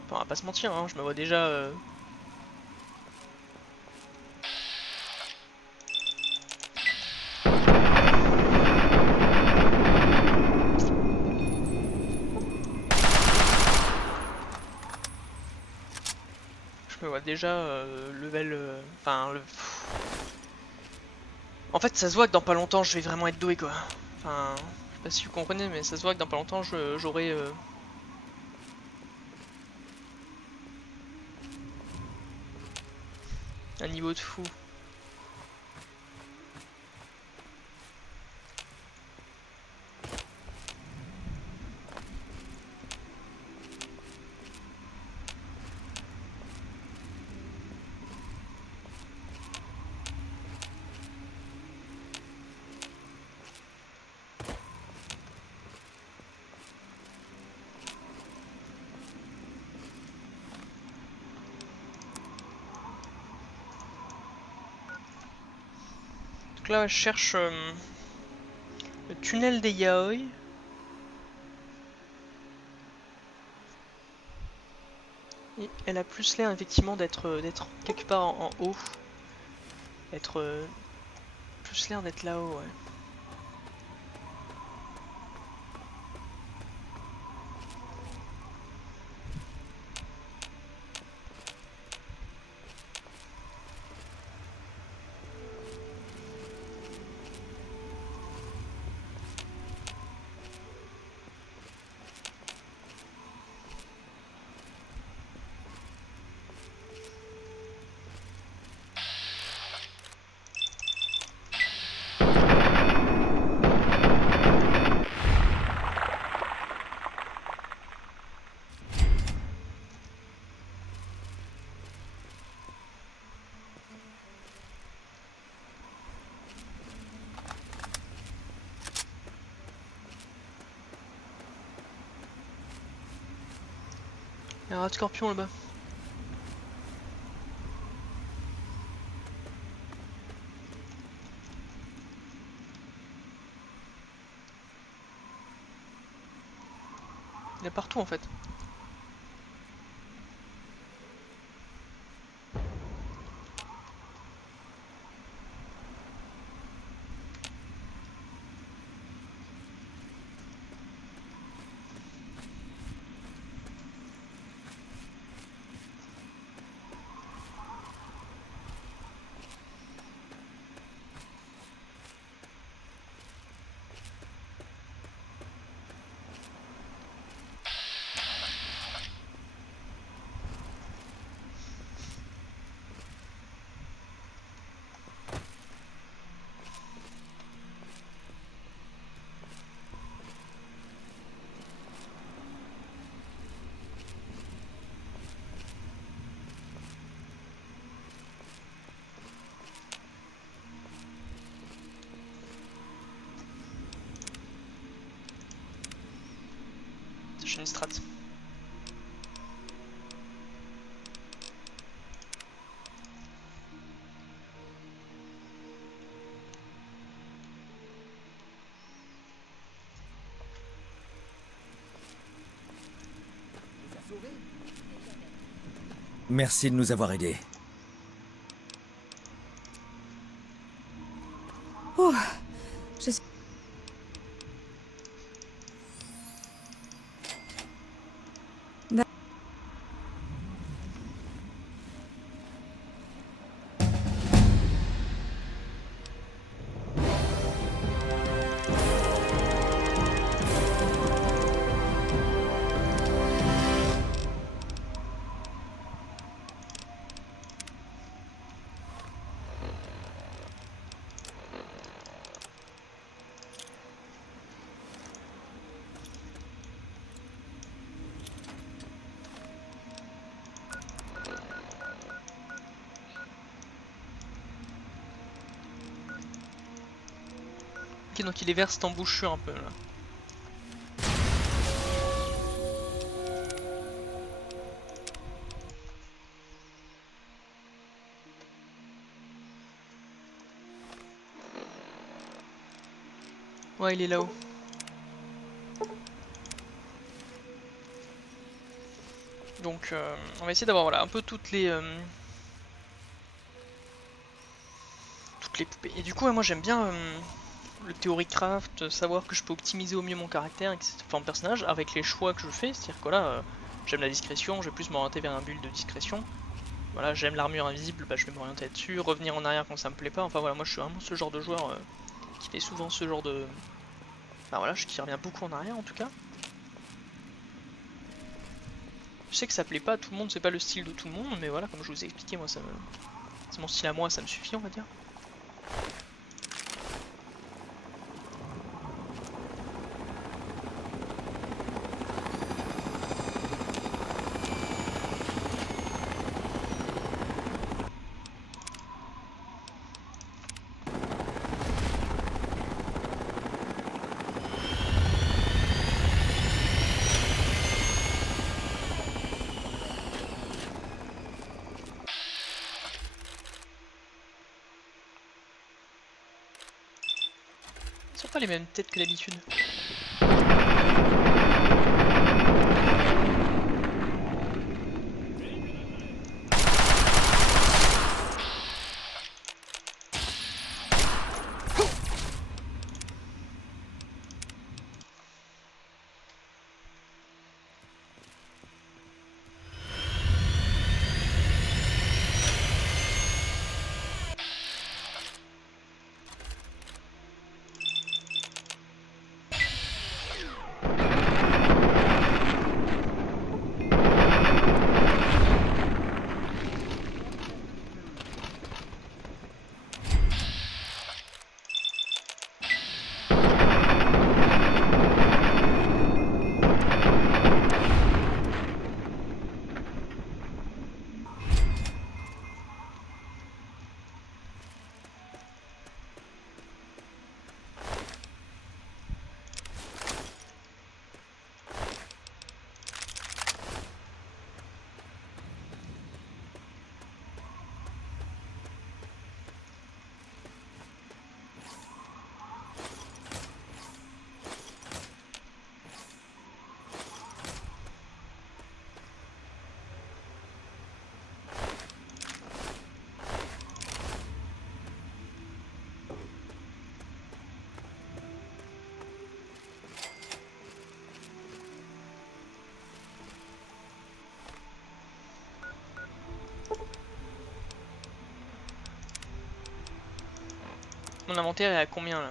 Enfin, on va pas se mentir, hein, je me vois déjà. Je Je me vois déjà level... Enfin, en fait, ça se voit que dans pas longtemps, je vais vraiment être doué, quoi. Enfin, je sais pas si vous comprenez, mais ça se voit que dans pas longtemps, j'aurai... un niveau de fou. Donc là, je cherche le tunnel des Yaoi. Et elle a plus l'air effectivement d'être quelque part en haut. Plus l'air d'être là-haut, ouais. Il y a un rat de scorpion là-bas. Il y a partout en fait. J'ai une strat. Merci de nous avoir aidés. Oh, je suis... Ok, donc il est vers cette embouchure un peu là. Ouais, il est là-haut. Donc on va essayer d'avoir voilà, un peu toutes les poupées. Et du coup, ouais, moi j'aime bien le theory craft, savoir que je peux optimiser au mieux mon caractère, etc., enfin, mon personnage, avec les choix que je fais. C'est-à-dire que là, j'aime la discrétion, je vais plus m'orienter vers un build de discrétion. voilà, j'aime l'armure invisible, bah, je vais m'orienter là-dessus, revenir en arrière quand ça me plaît pas, enfin voilà, moi je suis vraiment ce genre de joueur qui fait souvent ce genre de... Bah voilà, qui revient beaucoup en arrière en tout cas. Je sais que ça plaît pas à tout le monde, c'est pas le style de tout le monde, mais voilà, comme je vous ai expliqué, moi ça me... c'est mon style à moi, ça me suffit on va dire. Ils sont pas les mêmes têtes que d'habitude. Mon inventaire est à combien là?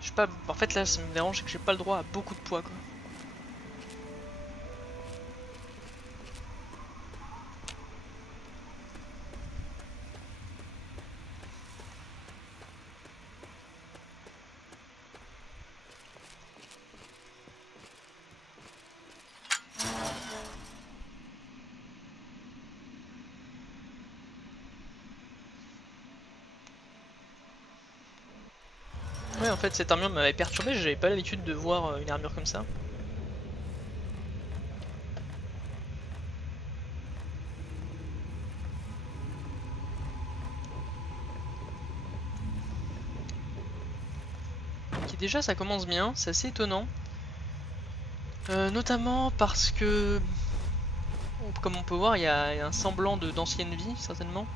Je sais pas, en fait là ça me dérange, c'est que j'ai pas le droit à beaucoup de poids quoi. Ouais, en fait cette armure m'avait perturbé, j'avais pas l'habitude de voir une armure comme ça. Ok, déjà ça commence bien, c'est assez étonnant. Notamment parce que, comme on peut voir, il y a un semblant d'ancienne vie certainement.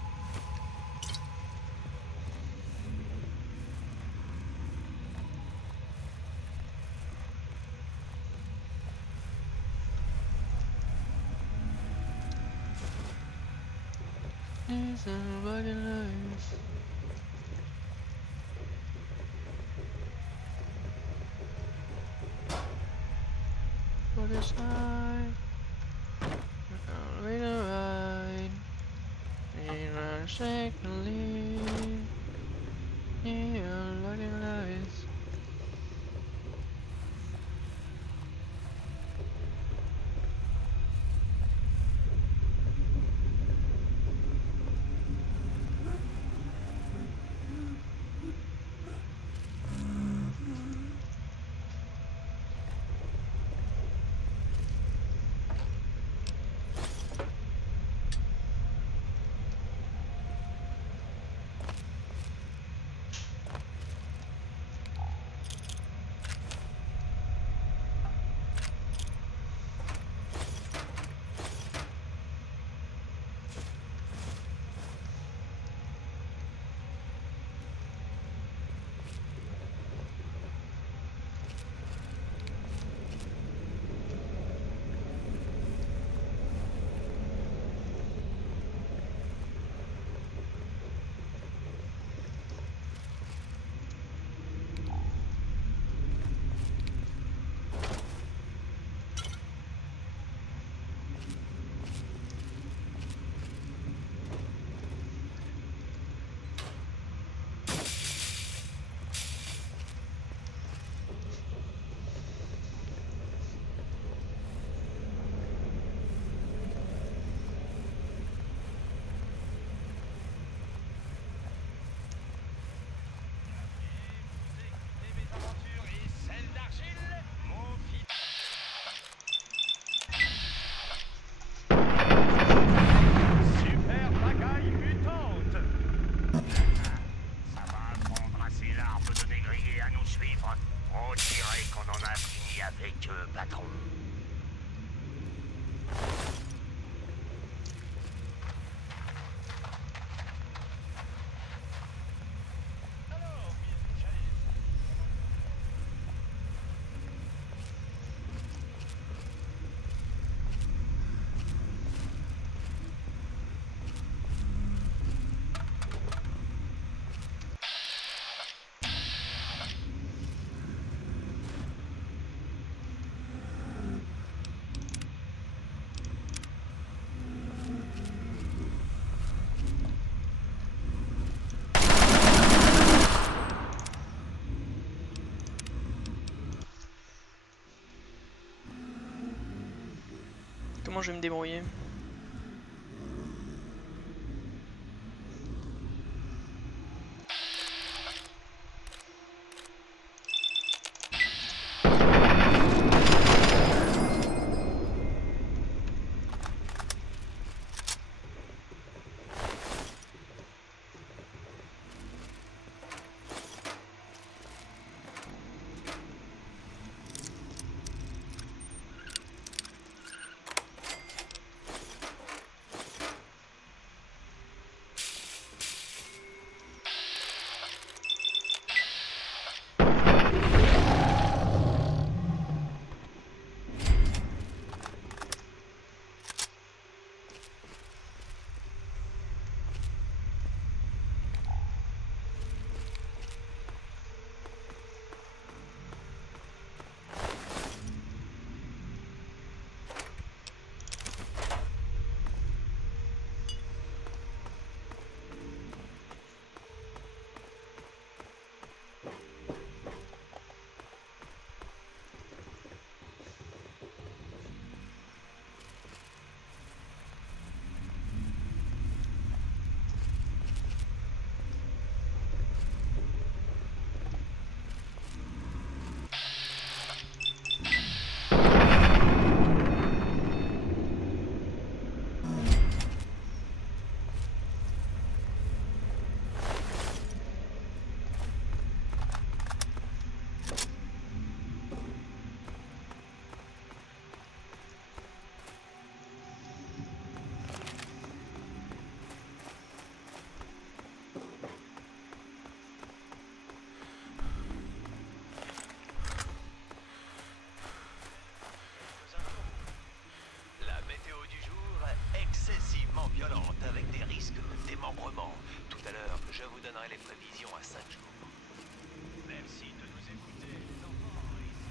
patron. Comment je vais me débrouiller? violente avec des risques de démembrement. Tout à l'heure, je vous donnerai les prévisions à 5 jours. Merci de nous écouter, les enfants, ici.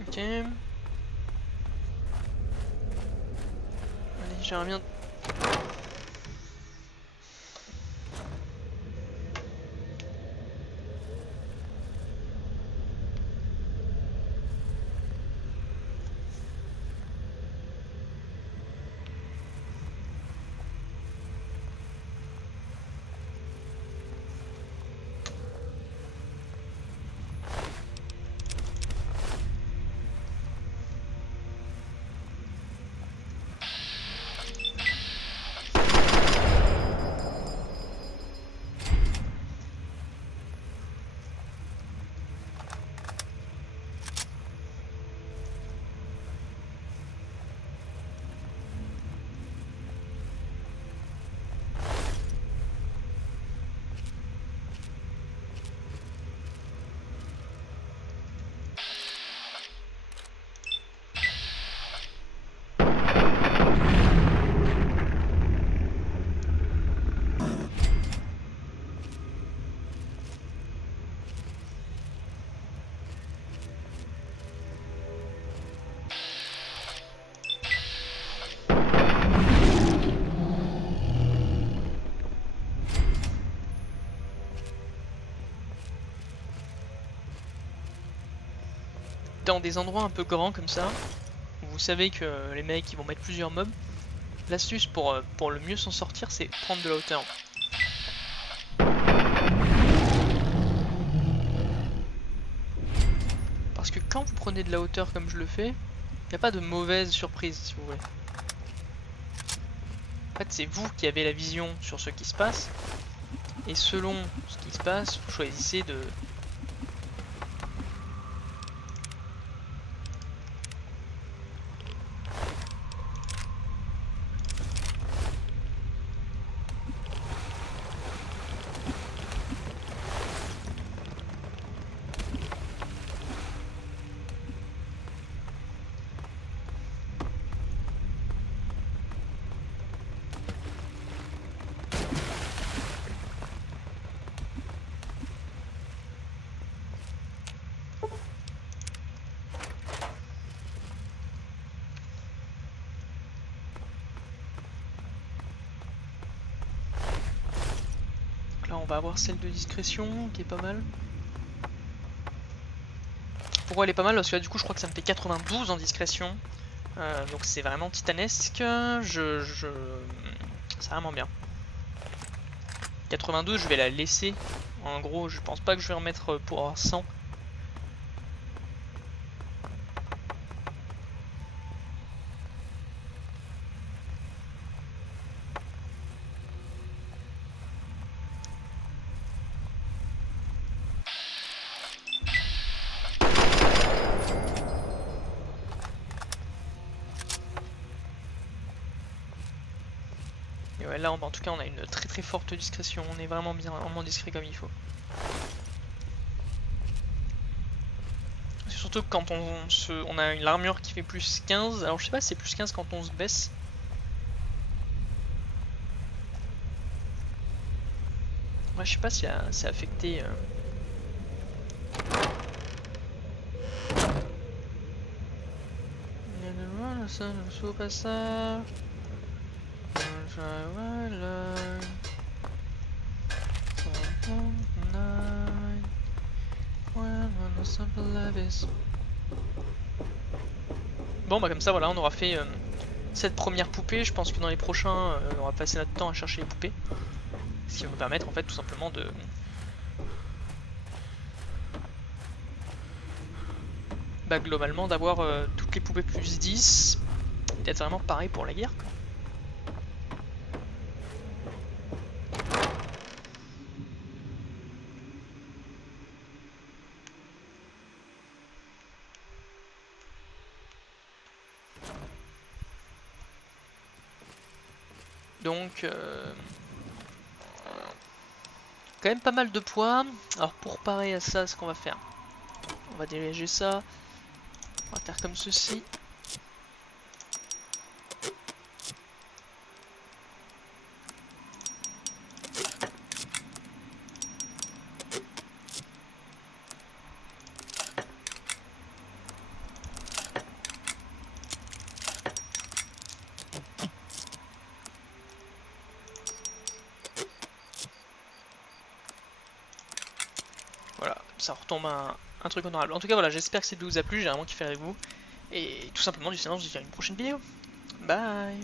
Ok. Allez, j'aimerais bien... dans des endroits un peu grands comme ça, où vous savez que les mecs ils vont mettre plusieurs mobs, l'astuce pour le mieux s'en sortir, c'est prendre de la hauteur. Parce que quand vous prenez de la hauteur comme je le fais, il n'y a pas de mauvaise surprise si vous voulez. En fait c'est vous qui avez la vision sur ce qui se passe, et selon ce qui se passe, vous choisissez de... Là on va avoir celle de discrétion qui est pas mal. Pourquoi elle est pas mal? Parce que là du coup je crois que ça me fait 92 en discrétion. Donc c'est vraiment titanesque. C'est vraiment bien. 92 je vais la laisser. En gros je pense pas que je vais en mettre pour avoir 100. Et ouais, là en tout cas on a une très forte discrétion, on est vraiment bien, vraiment discret comme il faut. C'est surtout que quand on a une armure qui fait plus 15, alors je sais pas si c'est plus 15 quand on se baisse. Ouais, je sais pas si c'est affecté. Pas ça. Bon bah comme ça voilà, on aura fait cette première poupée. Je pense que dans les prochains on va passer notre temps à chercher les poupées, ce qui va nous permettre en fait tout simplement de globalement d'avoir toutes les poupées plus 10, d'être vraiment pareil pour la guerre quoi. Donc quand même pas mal de poids. Alors pour parer à ça, ce qu'on va faire, on va dégager ça, on va faire comme ceci. Voilà, ça retombe un truc honorable. En tout cas voilà, j'espère que cette vidéo vous a plu, j'ai vraiment kiffé avec vous. Et tout simplement, du coup, je vous dis à une prochaine vidéo. Bye.